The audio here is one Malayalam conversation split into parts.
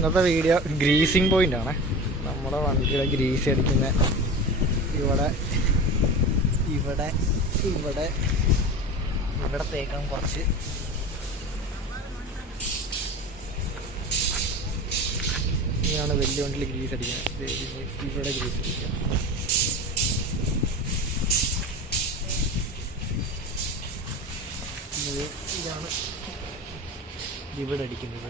ഇന്നത്തെ വീഡിയോ ഗ്രീസിങ് പോയിന്റ് ആണ്. നമ്മുടെ വണ്ടിയുടെ ഗ്രീസ് അടിക്കുന്ന ഇവിടെ ഇവിടെ ഇവിടെ ഇവിടെ തേക്കാൻ കുറച്ച് ഇതാണ് വലിയ വണ്ടിയിൽ ഗ്രീസ് അടിക്കുന്നത്. ഇവിടെ ഗ്രീസ് അടിക്കുക. ഇതാണ് ഇവിടെ അടിക്കുന്നത്.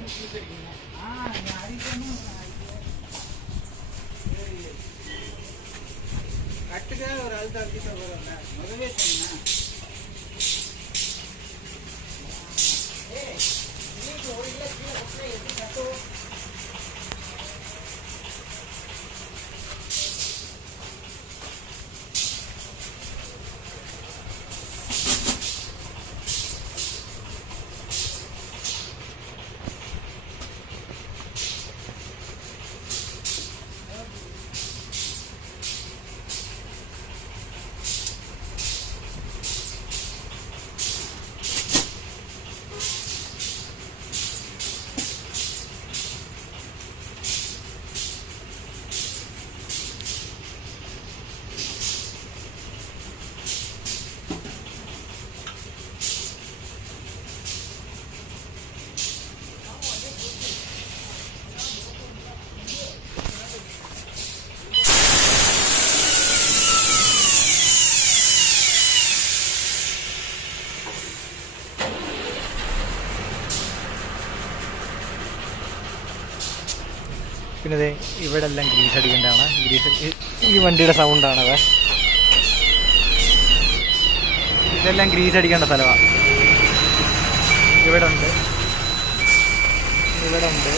പിന്നെ അതെ ഇവിടെ എല്ലാം ഗ്രീസ് അടിക്കേണ്ടതാണ്. ഗ്രീസ് ഈ വണ്ടിയുടെ സൗണ്ടാണത്. ഇതെല്ലാം ഗ്രീസ് അടിക്കേണ്ട സ്ഥലമാണ്. ഇവിടെ ഉണ്ട്, ഇവിടെ ഉണ്ട്.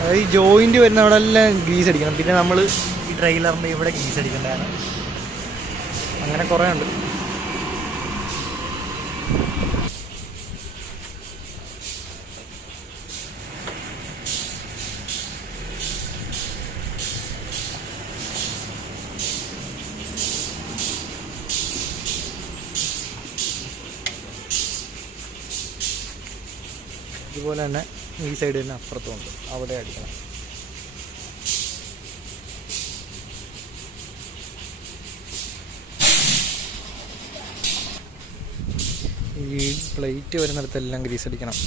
അതായത് ഈ ജോയിൻറ്റ് വരുന്ന അവിടെ എല്ലാം ഗ്രീസ് അടിക്കണം. പിന്നെ നമ്മൾ ഈ ട്രെയിലറിൻ്റെ ഇവിടെ ഗ്രീസ് അടിക്കേണ്ടതാണ്. അങ്ങനെ കുറേ ഉണ്ട്. ഇതുപോലെ തന്നെ ഈ സൈഡ് തന്നെ അപ്പുറത്തുമുണ്ട്, അവിടെ അടിക്കണം. ഈ പ്ലേറ്റ് വരുന്നിടത്തെല്ലാം ഗ്രീസ് അടിക്കണം.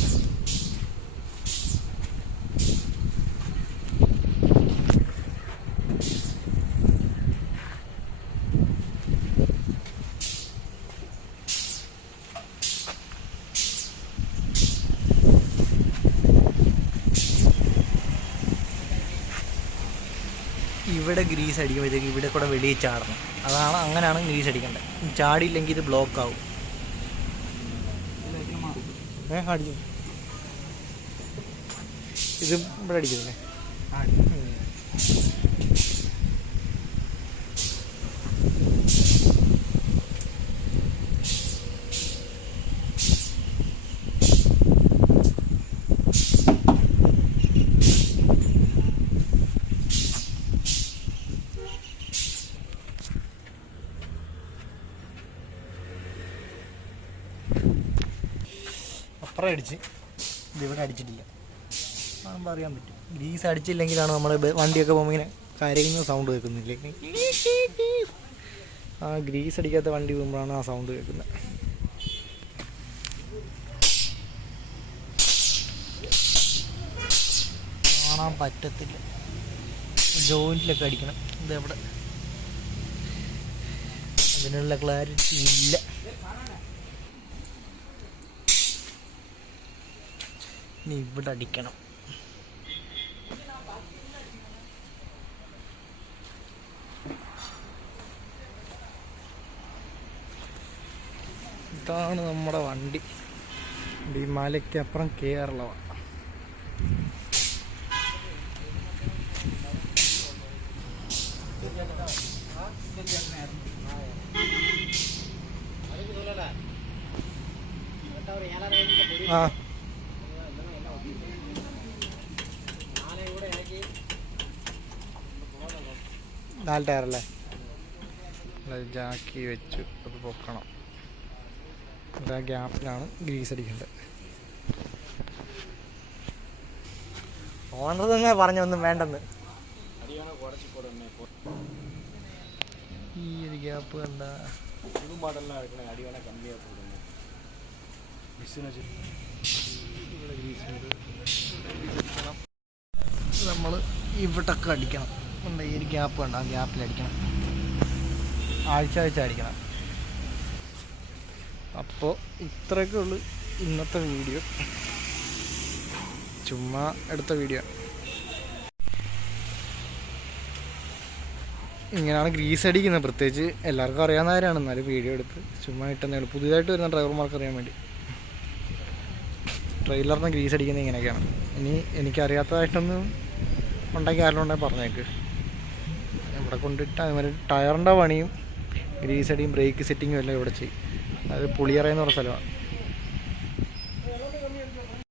ഇവിടെ ഗ്രീസ് അടിക്കുമ്പോഴത്തേക്ക് ഇവിടെ കൂടെ വെളിയിൽ ചാടണം. അങ്ങനെയാണ് ഗ്രീസ് അടിക്കേണ്ടത്. ചാടിയില്ലെങ്കിൽ ഇത് ബ്ലോക്ക് ആവും. അടിച്ചു ഇത് ഇവിടെ അടിക്കുന്നില്ലേ? അപ്പുറം അടിച്ച് ഇതിവിടെ അടിച്ചിട്ടില്ല. ആകുമ്പോൾ അറിയാൻ പറ്റും. ഗ്രീസ് അടിച്ചില്ലെങ്കിലാണ് നമ്മൾ വണ്ടിയൊക്കെ പോകുമ്പോൾ ഇങ്ങനെ കരയുന്ന സൗണ്ട് കേൾക്കുന്നില്ലേ? ആ ഗ്രീസ് അടിക്കാത്ത വണ്ടി പോകുമ്പോഴാണ് ആ സൗണ്ട് കേൾക്കുന്നത്. കാണാൻ പറ്റത്തില്ല. ജോയിൻറ്റിലൊക്കെ അടിക്കണം. ഇതെവിടെ അതിനുള്ള ക്ലാരിറ്റി ഇല്ല. ഇനി ഇവിടെ അടിക്കണം. ഇതാണ് നമ്മുടെ വണ്ടി. ഈ മലയ്ക്ക് അപ്പുറം കേരളമാണ്. ആ നാല് ടയറല്ലേ? ജാക്കി വെച്ചു, അത് പൊക്കണം. ആ ഗ്യാപ്പിലാണ് ഗ്രീസ് അടിക്കേണ്ടത്. ഓണർ തന്നെ പറഞ്ഞൊന്നും വേണ്ടെന്ന്. ഈ ഒരു ഗ്യാപ്പ് കണ്ട നമ്മൾ ഇവിടൊക്കെ അടിക്കണം. എന്താ ഈ ഒരു ഗ്യാപ്പ് കണ്ട, ആ ഗ്യാപ്പിലടിക്കണം, ആഴ്ച അടിക്കണം. അപ്പോൾ ഇത്രയൊക്കെ ഉള്ളു ഇന്നത്തെ വീഡിയോ. ചുമ്മാ എടുത്ത വീഡിയോ. ഇങ്ങനെയാണ് ഗ്രീസ് അടിക്കുന്നത്. പ്രത്യേകിച്ച് എല്ലാവർക്കും അറിയാവുന്നവരാണ്, എന്നാലും വീഡിയോ എടുത്ത് ചുമ്മാ ഇട്ടെന്നേ. പുതിയതായിട്ട് വരുന്ന ഡ്രൈവർമാർക്ക് അറിയാൻ വേണ്ടി ട്രെയിലറിന് ഗ്രീസ് അടിക്കുന്നത് ഇങ്ങനെയൊക്കെയാണ്. ഇനി എനിക്കറിയാത്തതായിട്ടൊന്നും ഉണ്ടെങ്കിൽ ആരെങ്കിലും ഉണ്ടെങ്കിൽ പറഞ്ഞേക്ക്. ഇവിടെ കൊണ്ടിട്ട് അതുമാതിരി ടയറിൻ്റെ പണിയും ഗ്രീസ് അടിയും ബ്രേക്ക് സെറ്റിങ്ങും എല്ലാം ഇവിടെ ചെയ്യും. അത് പുളിയറയെന്ന് പറഞ്ഞ സ്ഥലമാണ്.